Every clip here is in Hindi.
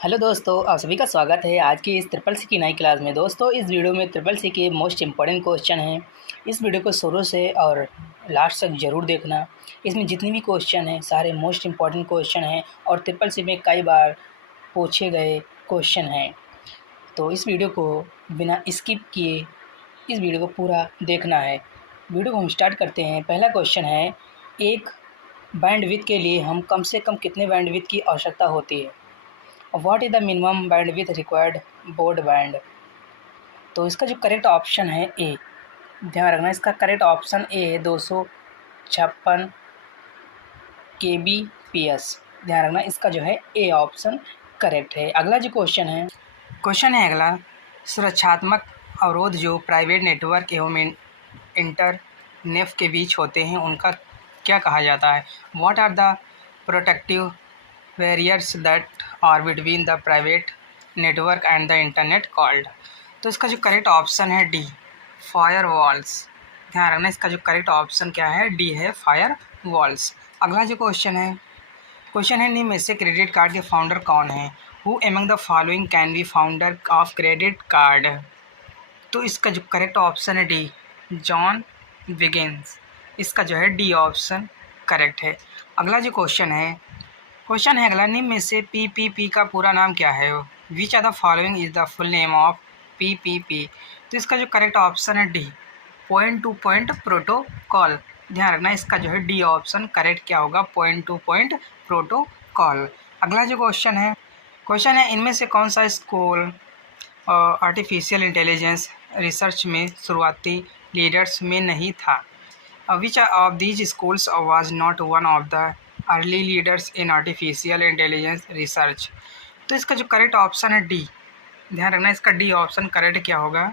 हेलो दोस्तों, आप सभी का स्वागत है आज की इस ट्रिपल सी की नई क्लास में। दोस्तों, इस वीडियो में ट्रिपल सी के मोस्ट इम्पॉर्टेंट क्वेश्चन हैं। इस वीडियो को शुरू से और लास्ट तक ज़रूर देखना। इसमें जितने भी क्वेश्चन हैं सारे मोस्ट इम्पॉर्टेंट क्वेश्चन हैं और ट्रिपल सी में कई बार पूछे गए क्वेश्चन हैं। तो इस वीडियो को बिना स्किप किए इस वीडियो को पूरा देखना है। वीडियो को हम स्टार्ट करते हैं। पहला क्वेश्चन है, एक बैंडविड्थ के लिए हम कम से कम कितने बैंडविड्थ की आवश्यकता होती है? What is the minimum bandwidth required broadband? तो इसका जो करेक्ट ऑप्शन है ए। ध्यान रखना, इसका करेक्ट ऑप्शन ए है 256 kbps। ध्यान रखना, इसका जो है ए ऑप्शन करेक्ट है। अगला जो क्वेश्चन है अगला, सुरक्षात्मक अवरोध जो प्राइवेट नेटवर्क एवं इंटरनेट के बीच होते हैं उनका क्या कहा जाता है? What are the protective barriers that are between the private network and the internet called? तो इसका जो करेक्ट ऑप्शन है डी, फायर वॉल्स। ध्यान रखना, इसका जो करेक्ट ऑप्शन क्या है? डी है, फायर वॉल्स। अगला जो क्वेश्चन है निम्न में से क्रेडिट कार्ड के फाउंडर कौन है? Who among the following can be founder of credit card? तो इसका जो करेक्ट ऑप्शन है डी, जॉन विगिन्स। इसका जो है डी ऑप्शन करेक्ट है। अगला जो क्वेश्चन है अगला, निम्न में से पीपीपी का पूरा नाम क्या है? Which are the following is the full name of PPP? तो इसका जो करेक्ट ऑप्शन है D, point to point protocol. ध्यान रखना, इसका जो है डी ऑप्शन करेक्ट क्या होगा? Point to point protocol. अगला जो क्वेश्चन है इनमें से कौन सा स्कूल आर्टिफिशियल इंटेलिजेंस रिसर्च में शुरुआती लीडर्स में नहीं था? Which of these schools was not one of the early leaders in artificial intelligence research? तो इसका जो करेक्ट ऑप्शन है डी। ध्यान रखना, इसका डी ऑप्शन करेक्ट क्या होगा?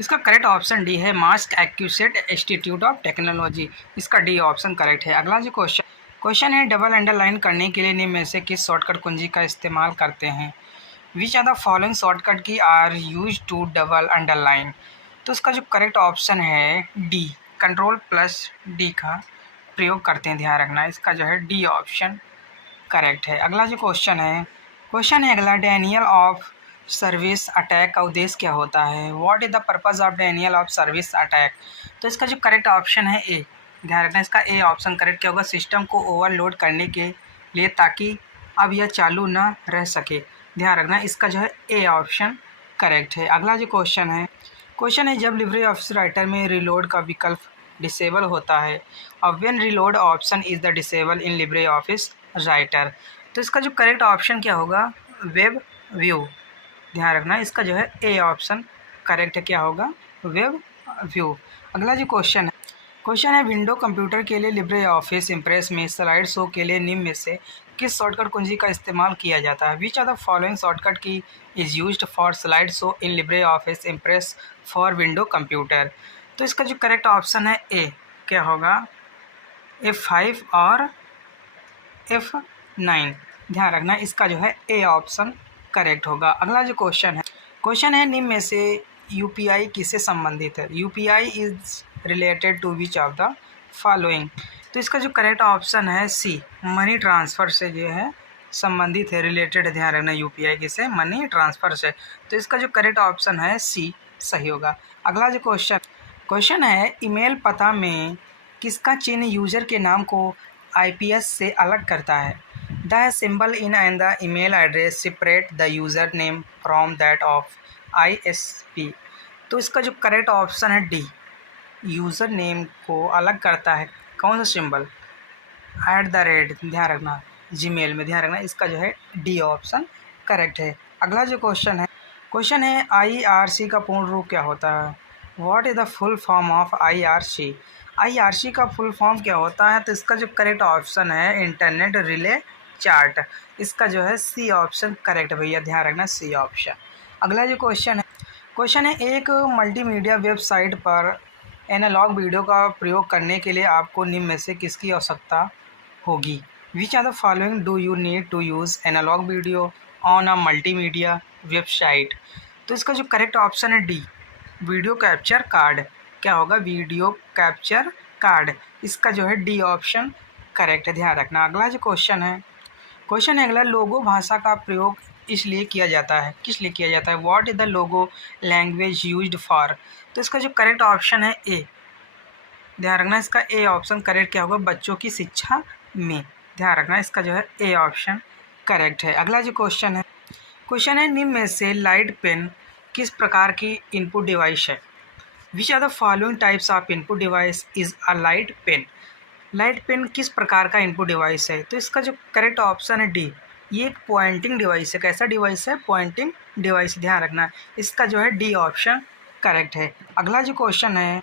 इसका करेक्ट ऑप्शन डी है, मासाचुसेट्स इंस्टीट्यूट ऑफ टेक्नोलॉजी। इसका डी ऑप्शन करेक्ट है। अगला जो क्वेश्चन है, डबल अंडरलाइन करने के लिए निम्न में से किस शॉर्टकट कुंजी का इस्तेमाल करते हैं? Which are the following shortcut key are use to double underline? तो इसका जो करेक्ट ऑप्शन है डी, कंट्रोल प्लस डी का प्रयोग करते हैं। ध्यान रखना, इसका जो है डी ऑप्शन करेक्ट है। अगला जो क्वेश्चन है अगला, डेनियल ऑफ सर्विस अटैक का उद्देश्य क्या होता है? What is the purpose of Daniel of service attack? तो इसका जो करेक्ट ऑप्शन है ए। ध्यान रखना, इसका ए ऑप्शन करेक्ट क्या होगा? सिस्टम को ओवरलोड करने के लिए, ताकि अब यह चालू न रह सके। ध्यान रखना, इसका जो है ए ऑप्शन करेक्ट है। अगला जो क्वेश्चन है जब लिब्रे ऑफिस राइटर में रिलोड का विकल्प डिसेबल होता है और when reload option is the disable in Libre office writer? तो इसका जो करेक्ट ऑप्शन क्या होगा? Web view. ध्यान रखना, इसका जो है ए ऑप्शन करेक्ट क्या होगा? Web view. अगला जो क्वेश्चन है विंडो कंप्यूटर के लिए लिब्रे ऑफिस इम्प्रेस में स्लाइड शो के लिए निम्न में से किस शॉर्टकट कुंजी का इस्तेमाल किया जाता है? Which are the following shortcut key is used for slide show in LibreOffice Impress for window computer? तो इसका जो करेक्ट ऑप्शन है ए क्या होगा? F5 और F9। ध्यान रखना, इसका जो है ए ऑप्शन करेक्ट होगा। अगला जो क्वेश्चन है निम्न में से यूपीआई किससे संबंधित है? UPI is related to which of the following? तो इसका जो करेक्ट ऑप्शन है सी, मनी ट्रांसफ़र से जो है संबंधित है, रिलेटेड। ध्यान रखना, यूपीआई किससे? मनी ट्रांसफ़र से। तो इसका जो करेक्ट ऑप्शन है सी सही होगा। अगला जो क्वेश्चन है, ईमेल पता में किसका चिन्ह यूज़र के नाम को आईपीएस से अलग करता है? The symbol in and the email address separate the user name from that of ISP? तो इसका जो करेक्ट ऑप्शन है डी, यूज़र नेम को अलग करता है कौन सा सिंबल? @ ध्यान रखना, जीमेल में। ध्यान रखना, इसका जो है डी ऑप्शन करेक्ट है। अगला जो क्वेश्चन है आईआरसी का पूर्ण रूप क्या होता है? What is the full form of IRC? IRC का फुल फॉर्म क्या होता है? तो इसका जो करेक्ट ऑप्शन है इंटरनेट रिले चार्ट। इसका जो है सी ऑप्शन करेक्ट भैया, ध्यान रखना, सी ऑप्शन। अगला जो क्वेश्चन है एक मल्टीमीडिया वेबसाइट पर एनालॉग वीडियो का प्रयोग करने के लिए आपको निम्न में से किसकी आवश्यकता होगी? Which are the following do you need to use analog video on a multimedia website? तो इसका जो करेक्ट ऑप्शन है डी, वीडियो कैप्चर कार्ड। क्या होगा? Video capture card. इसका जो है डी ऑप्शन करेक्ट है। ध्यान रखना। अगला जो क्वेश्चन है अगला, लोगो भाषा का प्रयोग इसलिए किया जाता है, किस लिए किया जाता है? What is the logo language used for? तो इसका जो करेक्ट ऑप्शन है ए, ध्यान रखना इसका ए ऑप्शन करेक्ट क्या होगा, बच्चों की शिक्षा में। ध्यान रखना इसका जो है ए ऑप्शन करेक्ट है। अगला जो क्वेश्चन है निम्न में से लाइट पेन किस प्रकार की इनपुट डिवाइस है? Which are the following types of input device is a light pen? Light pen किस प्रकार का इनपुट डिवाइस है? तो इसका जो करेक्ट ऑप्शन है डी, ये एक पॉइंटिंग डिवाइस है। कैसा डिवाइस है? Pointing device. ध्यान रखना इसका जो है डी ऑप्शन करेक्ट है। अगला जो क्वेश्चन है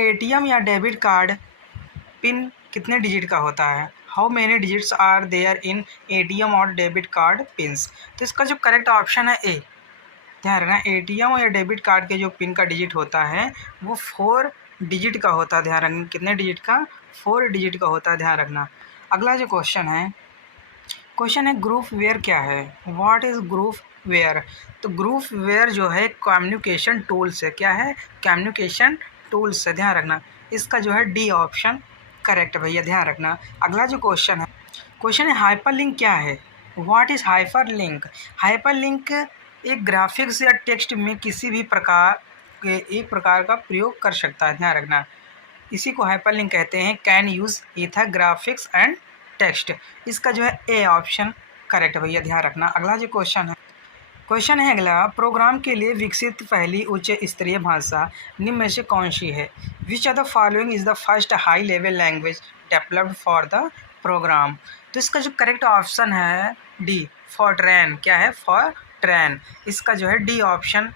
एटीएम या डेबिट कार्ड पिन कितने डिजिट का होता है? How many digits are there in ATM और डेबिट कार्ड पिन्स? तो इसका जो करेक्ट ऑप्शन है ए, ध्यान रखना एटीएम या डेबिट कार्ड के जो पिन का डिजिट होता है वो 4 डिजिट का होता है। ध्यान रखना कितने डिजिट का? 4 डिजिट का होता है। ध्यान रखना। अगला जो क्वेश्चन है ग्रुप वेयर क्या है? What is groupware? तो ग्रुप वेयर जो है कम्युनिकेशन टूल्स है। क्या है? कम्युनिकेशन टूल्स है। ध्यान रखना इसका जो है डी ऑप्शन करेक्ट भैया। ध्यान रखना। अगला जो क्वेश्चन है हाइपरलिंक क्या है? What is hyperlink? हाइपरलिंक एक ग्राफिक्स या टेक्स्ट में किसी भी प्रकार के एक प्रकार का प्रयोग कर सकता है। ध्यान रखना इसी को हाइपरलिंक कहते हैं। Can use ether graphics and text. इसका जो है ए ऑप्शन करेक्ट भैया। ध्यान रखना। अगला जो क्वेश्चन है अगला, प्रोग्राम के लिए विकसित पहली उच्च स्तरीय भाषा निम्न में से कौन सी है? Which are the following is the first high level language developed for the program? तो इसका जो करेक्ट ऑप्शन है डी, फॉरट्रैन। क्या है? फॉरट्रैन। इसका जो है डी ऑप्शन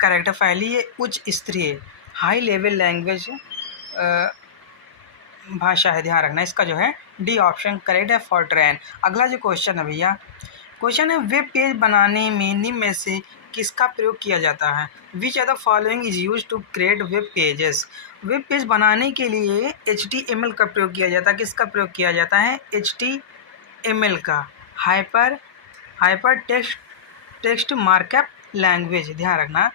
करेक्ट है। पहली ये उच्च स्तरीय हाई लेवल लैंग्वेज भाषा है। ध्यान रखना इसका जो है डी ऑप्शन करेक्ट है, फॉरट्रैन। अगला जो क्वेश्चन है भैया, क्वेश्चन है वेब पेज बनाने में निम्न में से किसका प्रयोग किया जाता है? Which are the following is use to create web pages? Web page बनाने के लिए HTML का प्रयोग किया जाता है। किसका प्रयोग किया जाता है? HTML का, हाइपर टेक्स्ट मार्कअप लैंग्वेज। ध्यान रखना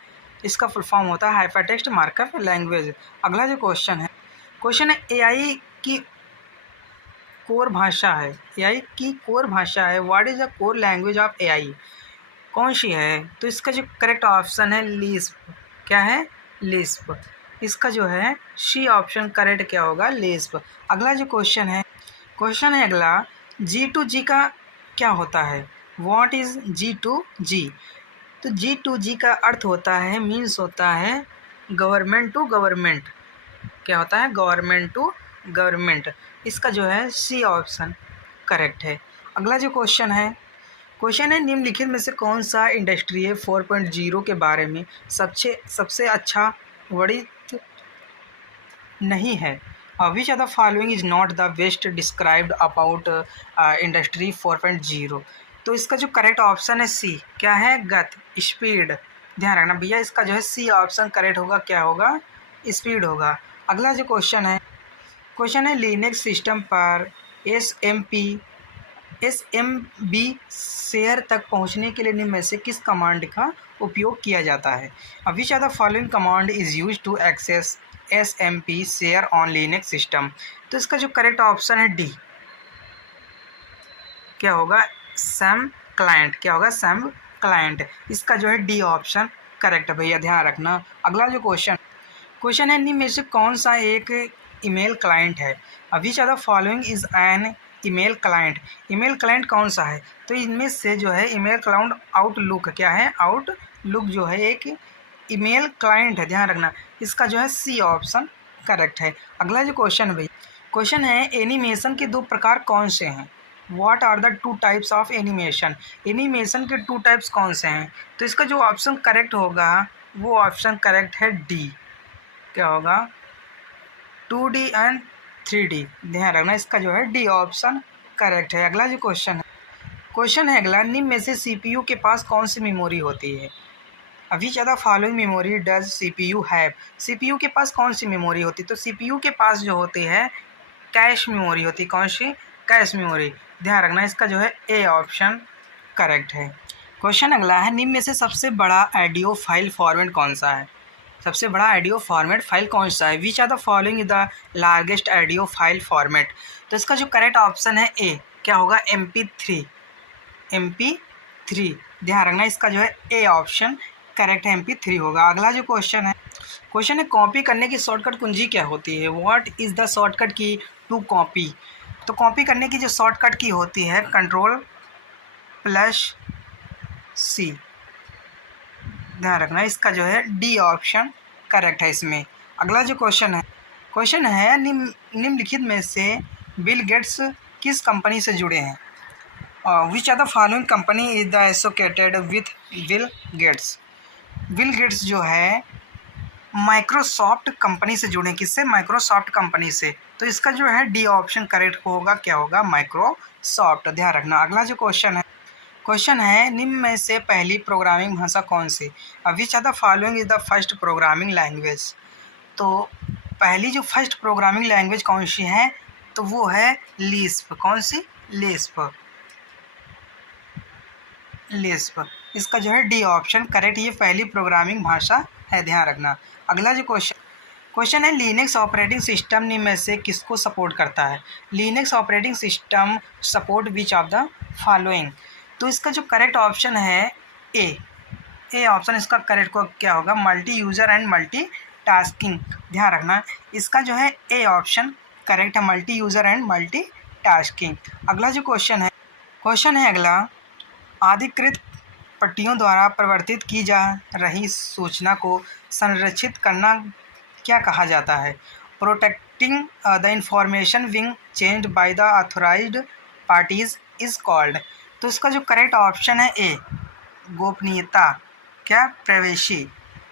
इसका फुल फॉर्म होता है हाइपर टेक्स्ट मार्कअप लैंग्वेज। अगला जो क्वेश्चन है एआई की कोर भाषा है। एआई की कोर भाषा है। What is the core language of AI? कौन सी है? तो इसका जो करेक्ट ऑप्शन है लिस्प। क्या है? लिस्प। इसका जो है सी ऑप्शन करेक्ट क्या होगा? लिस्प। अगला जो क्वेश्चन है अगला, G2G का क्या होता है? What is G2G? तो G2G का अर्थ होता है, मीन्स होता है गवर्नमेंट टू गवर्नमेंट। क्या होता है? Government to government. इसका जो है सी ऑप्शन करेक्ट है। अगला जो क्वेश्चन है निम्नलिखित में से कौन सा इंडस्ट्री 4.0 के बारे में सबसे अच्छा वर्णित नहीं है? Which are the following is not the best described about industry 4.0? तो इसका जो करेक्ट ऑप्शन है सी। क्या है? गत, स्पीड। ध्यान रखना भैया इसका जो है सी ऑप्शन करेक्ट होगा। क्या होगा? स्पीड होगा। अगला जो क्वेश्चन है लिनक्स सिस्टम पर SMB शेयर तक पहुंचने के लिए निम्न में से किस कमांड का उपयोग किया जाता है? Which are the following command is use to access SMP share on Linux system? तो इसका जो करेक्ट ऑप्शन है डी। क्या होगा? सम क्लाइंट। क्या होगा? सम क्लाइंट। इसका जो है डी ऑप्शन करेक्ट है भैया। ध्यान रखना। अगला जो क्वेश्चन है निम्न में से कौन सा एक ईमेल क्लाइंट है? Which are the following is an email client? Email client कौन सा है? तो इनमें से जो है ईमेल क्लाइंट आउटलुक। क्या है? आउटलुक जो है एक ईमेल क्लाइंट है। ध्यान रखना इसका जो है सी ऑप्शन करेक्ट है। अगला जो क्वेश्चन है एनिमेशन के 2 प्रकार कौन से हैं? What are the 2 types of animation? Animation के 2 टाइप्स कौन से हैं? तो इसका जो ऑप्शन करेक्ट होगा वो ऑप्शन करेक्ट है डी। क्या होगा? 2D and 3D। ध्यान रखना इसका जो है डी ऑप्शन करेक्ट है। अगला जो क्वेश्चन है अगला, निम्न में से CPU के पास कौन सी मेमोरी होती है? Which are the following memory does CPU have? CPU के पास कौन सी मेमोरी होती है? तो CPU के पास जो होती है कैश मेमोरी होती है। कौन सी? Cache memory. ध्यान रखना इसका जो है ए ऑप्शन करेक्ट है। क्वेश्चन अगला है निम्न में से सबसे बड़ा ऑडियो फाइल फॉर्मेट कौन सा है? सबसे बड़ा ऑडियो फॉर्मेट फाइल कौन सा है? Which are the following the largest audio file format? तो इसका जो करेक्ट ऑप्शन है ए, क्या होगा MP3, MP3 ध्यान रखना, इसका जो है ए ऑप्शन करेक्ट है, MP3 होगा। अगला जो क्वेश्चन है कॉपी करने की शॉर्टकट कुंजी क्या होती है? व्हाट इज़ द शॉर्टकट की टू कॉपी? तो कॉपी करने की जो शॉर्टकट की होती है Ctrl+C, ध्यान रखना, इसका जो है डी ऑप्शन करेक्ट है इसमें। अगला जो क्वेश्चन है निम्नलिखित में से बिल गेट्स किस कंपनी से जुड़े हैं? Which are the following company is the associated with Bill Gates? Bill Gates जो है माइक्रोसॉफ्ट कंपनी से जुड़े, किससे? माइक्रोसॉफ्ट कंपनी से। तो इसका जो है डी ऑप्शन करेक्ट होगा, क्या होगा? माइक्रोसॉफ्ट, ध्यान रखना। अगला जो क्वेश्चन है निम्न में से पहली प्रोग्रामिंग भाषा कौन सी? Which are the following is the first programming language? तो पहली जो फर्स्ट प्रोग्रामिंग लैंग्वेज कौन सी है? तो वो है लिस्प। कौन सी? लिस्प। इसका जो है डी ऑप्शन करेक्ट, ये पहली प्रोग्रामिंग भाषा है, ध्यान रखना। अगला जो क्वेश्चन है लिनक्स ऑपरेटिंग सिस्टम निम्न में से किसको सपोर्ट करता है? Linux operating system support which of the following? तो इसका जो करेक्ट ऑप्शन है ए ऑप्शन इसका करेक्ट को क्या होगा? Multi user and multi tasking, ध्यान रखना, इसका जो है ए ऑप्शन करेक्ट है, multi user and multi tasking. अगला जो क्वेश्चन है अगला, अधिकृत पट्टियों द्वारा परिवर्तित की जा रही सूचना को संरक्षित करना क्या कहा जाता है? Protecting the information wing changed by the authorised parties is called. तो इसका जो करेक्ट ऑप्शन है ए, गोपनीयता, क्या? प्राइवेसी,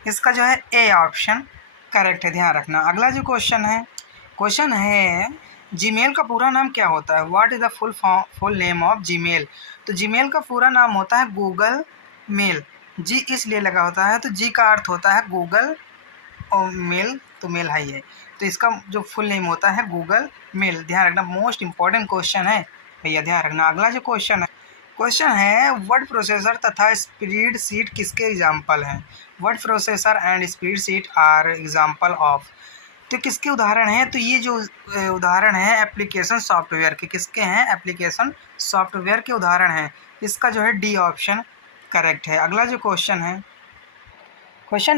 इसका जो है ए ऑप्शन करेक्ट है, ध्यान रखना। अगला जो क्वेश्चन है जीमेल का पूरा नाम क्या होता है? What is the full name of Gmail? तो जीमेल का पूरा नाम होता है गूगल मेल। जी इसलिए लगा होता है, तो जी का अर्थ होता है गूगल और मेल, तो मेल हाई है, तो इसका जो फुल नेम होता है गूगल मेल, ध्यान रखना। मोस्ट इंपॉर्टेंट क्वेश्चन है भैया, ध्यान रखना। अगला जो क्वेश्चन है वर्ड प्रोसेसर तथा स्प्रेड शीट किसके एग्जाम्पल हैं? Word processor and spreadsheet are example of. तो किसके उदाहरण हैं? तो ये जो उदाहरण है एप्लीकेशन सॉफ्टवेयर के, किसके हैं? एप्लीकेशन सॉफ्टवेयर के उदाहरण हैं। इसका जो है डी ऑप्शन करेक्ट है। अगला जो क्वेश्चन है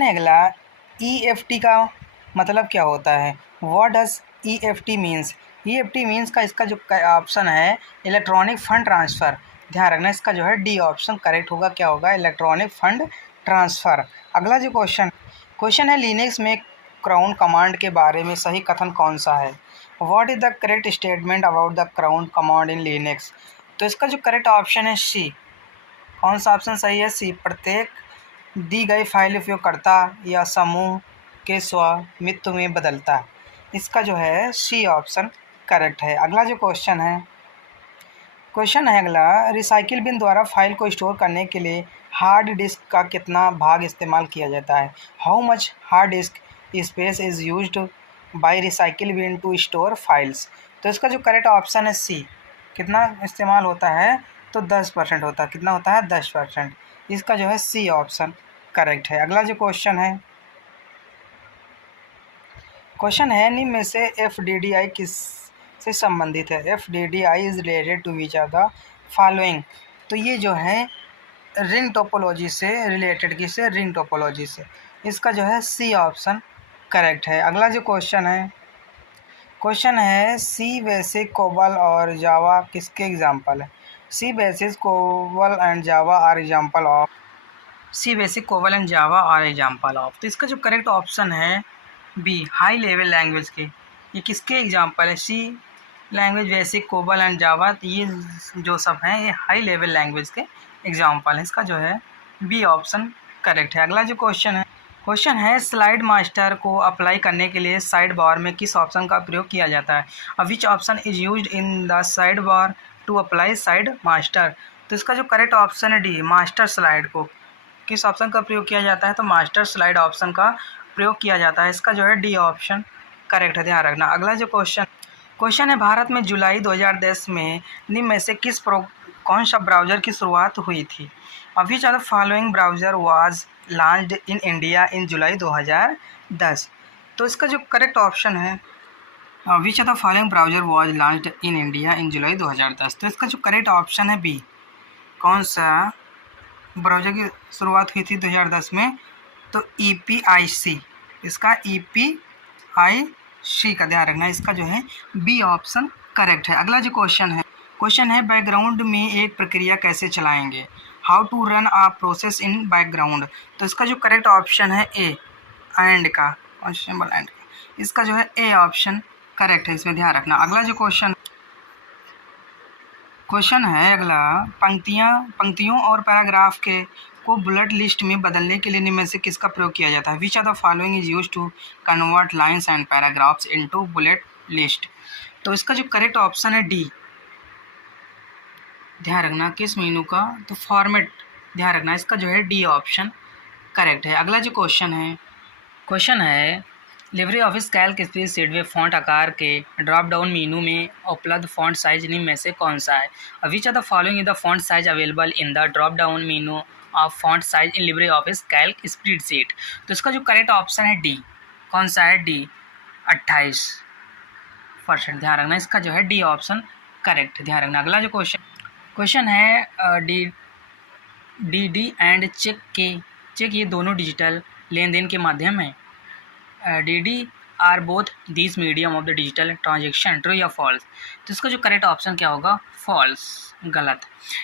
अगला, EFT का मतलब क्या होता है? What does EFT means? EFT means का इसका जो ऑप्शन है इलेक्ट्रॉनिक फंड ट्रांसफ़र, ध्यान रखना, इसका जो है डी ऑप्शन करेक्ट होगा, क्या होगा? Electronic fund transfer. अगला जो क्वेश्चन है लिनक्स में क्राउन कमांड के बारे में सही कथन कौन सा है? What is the correct statement about the crown command in Linux? तो इसका जो करेक्ट ऑप्शन है सी। कौन सा ऑप्शन सही है? सी। प्रत्येक दी गई फाइल उपयोगकर्ता या समूह के स्वामित्व में बदलता है, इसका जो है सी ऑप्शन करेक्ट है। अगला जो क्वेश्चन है अगला, रिसाइकिल बिन द्वारा फाइल को स्टोर करने के लिए हार्ड डिस्क का कितना भाग इस्तेमाल किया जाता है? How much hard disk space is used by recycle bin to store files? तो इसका जो करेक्ट ऑप्शन है सी। कितना इस्तेमाल होता है? तो 10% होता है। कितना होता है? 10%। इसका जो है सी ऑप्शन करेक्ट है। अगला जो क्वेश्चन है निम्न में से FDDI किस से संबंधित है? FDDI is related to which of the following? तो ये जो है रिंग टोपोलॉजी से रिलेटेड, किससे? रिंग टोपोलॉजी से, इसका जो है सी ऑप्शन करेक्ट है। अगला जो क्वेश्चन है सी बेसिक, कोबल और जावा किसके एग्जाम्पल है? C BASIC, COBOL and Java are example of. C BASIC, COBOL and Java are example of. तो इसका जो करेक्ट ऑप्शन है बी, हाई लेवल लैंग्वेज के। ये किसके एग्जाम्पल है? C language, BASIC, COBOL and Java, ये जो सब हैं ये हाई लेवल लैंग्वेज के एग्जाम्पल है। इसका जो है बी ऑप्शन करेक्ट है। अगला जो क्वेश्चन है स्लाइड मास्टर को अप्लाई करने के लिए साइड बार में किस ऑप्शन का प्रयोग किया जाता है? Which option is used in the side bar to apply side master? तो इसका जो करेक्ट ऑप्शन है डी, मास्टर स्लाइड को किस ऑप्शन का प्रयोग किया जाता है? तो मास्टर स्लाइड ऑप्शन का प्रयोग किया जाता है। इसका जो है डी ऑप्शन करेक्ट है, ध्यान रखना। अगला जो क्वेश्चन है भारत में जुलाई 2010 में निम्न में से कौन सा ब्राउज़र की शुरुआत हुई थी? Which are the following browser was launched in India in July 2010? तो इसका जो करेक्ट ऑप्शन है which of the following browser was launched in India in July 2010। तो इसका जो करेक्ट ऑप्शन है बी। कौन सा ब्राउज़र की शुरुआत हुई थी 2010 में? तो EPIC, इसका EPIC का ध्यान रखना, इसका जो है बी ऑप्शन करेक्ट है। अगला जो क्वेश्चन है बैकग्राउंड में एक प्रक्रिया कैसे चलाएंगे? How to run a process in background. तो इसका जो करेक्ट ऑप्शन है ए, एंड का, सिंबल एंड का, इसका जो है ए ऑप्शन करेक्ट है, इसमें ध्यान रखना। अगला जो क्वेश्चन है अगला, पंक्तियों और पैराग्राफ के को बुलेट लिस्ट में बदलने के लिए निम्न में से किसका प्रयोग किया जाता है? Which of the following is used to convert lines and paragraphs into bullet list. तो इसका जो करेक्ट ऑप्शन है डी। ध्यान रखना किस मीनू का, तो फॉर्मेट, ध्यान रखना इसका जो है डी ऑप्शन करेक्ट है। अगला जो क्वेश्चन है लिब्रे ऑफिस कैल्क स्प्रेडशीट में फॉन्ट आकार के ड्रॉप डाउन मीनू में उपलब्ध फॉन्ट साइज निम्न में से कौन सा है? Which of the following is the font size available in the drop down Meenu of font size in Libre office Calc spreadsheet. तो इसका जो करेक्ट ऑप्शन है डी। कौन सा है? डी 28%। ध्यान रखना इसका जो है डी ऑप्शन करेक्ट, ध्यान रखना। अगला जो क्वेश्चन है डी एंड चेक ये दोनों डिजिटल लेन देन के माध्यम हैं। DD are both this medium of the digital transaction, true या फॉल्स। तो इसका जो करेक्ट ऑप्शन क्या होगा? फॉल्स, गलत।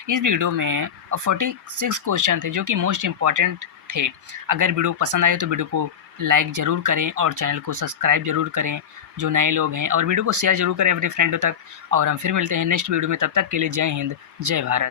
इस वीडियो में 46 क्वेश्चन थे जो कि मोस्ट इम्पॉर्टेंट थे। अगर वीडियो पसंद आए तो वीडियो को लाइक ज़रूर करें और चैनल को सब्सक्राइब जरूर करें जो नए लोग हैं, और वीडियो को शेयर जरूर करें अपने फ्रेंडों तक। और हम फिर मिलते हैं नेक्स्ट वीडियो में, तब तक के लिए जय हिंद, जय भारत।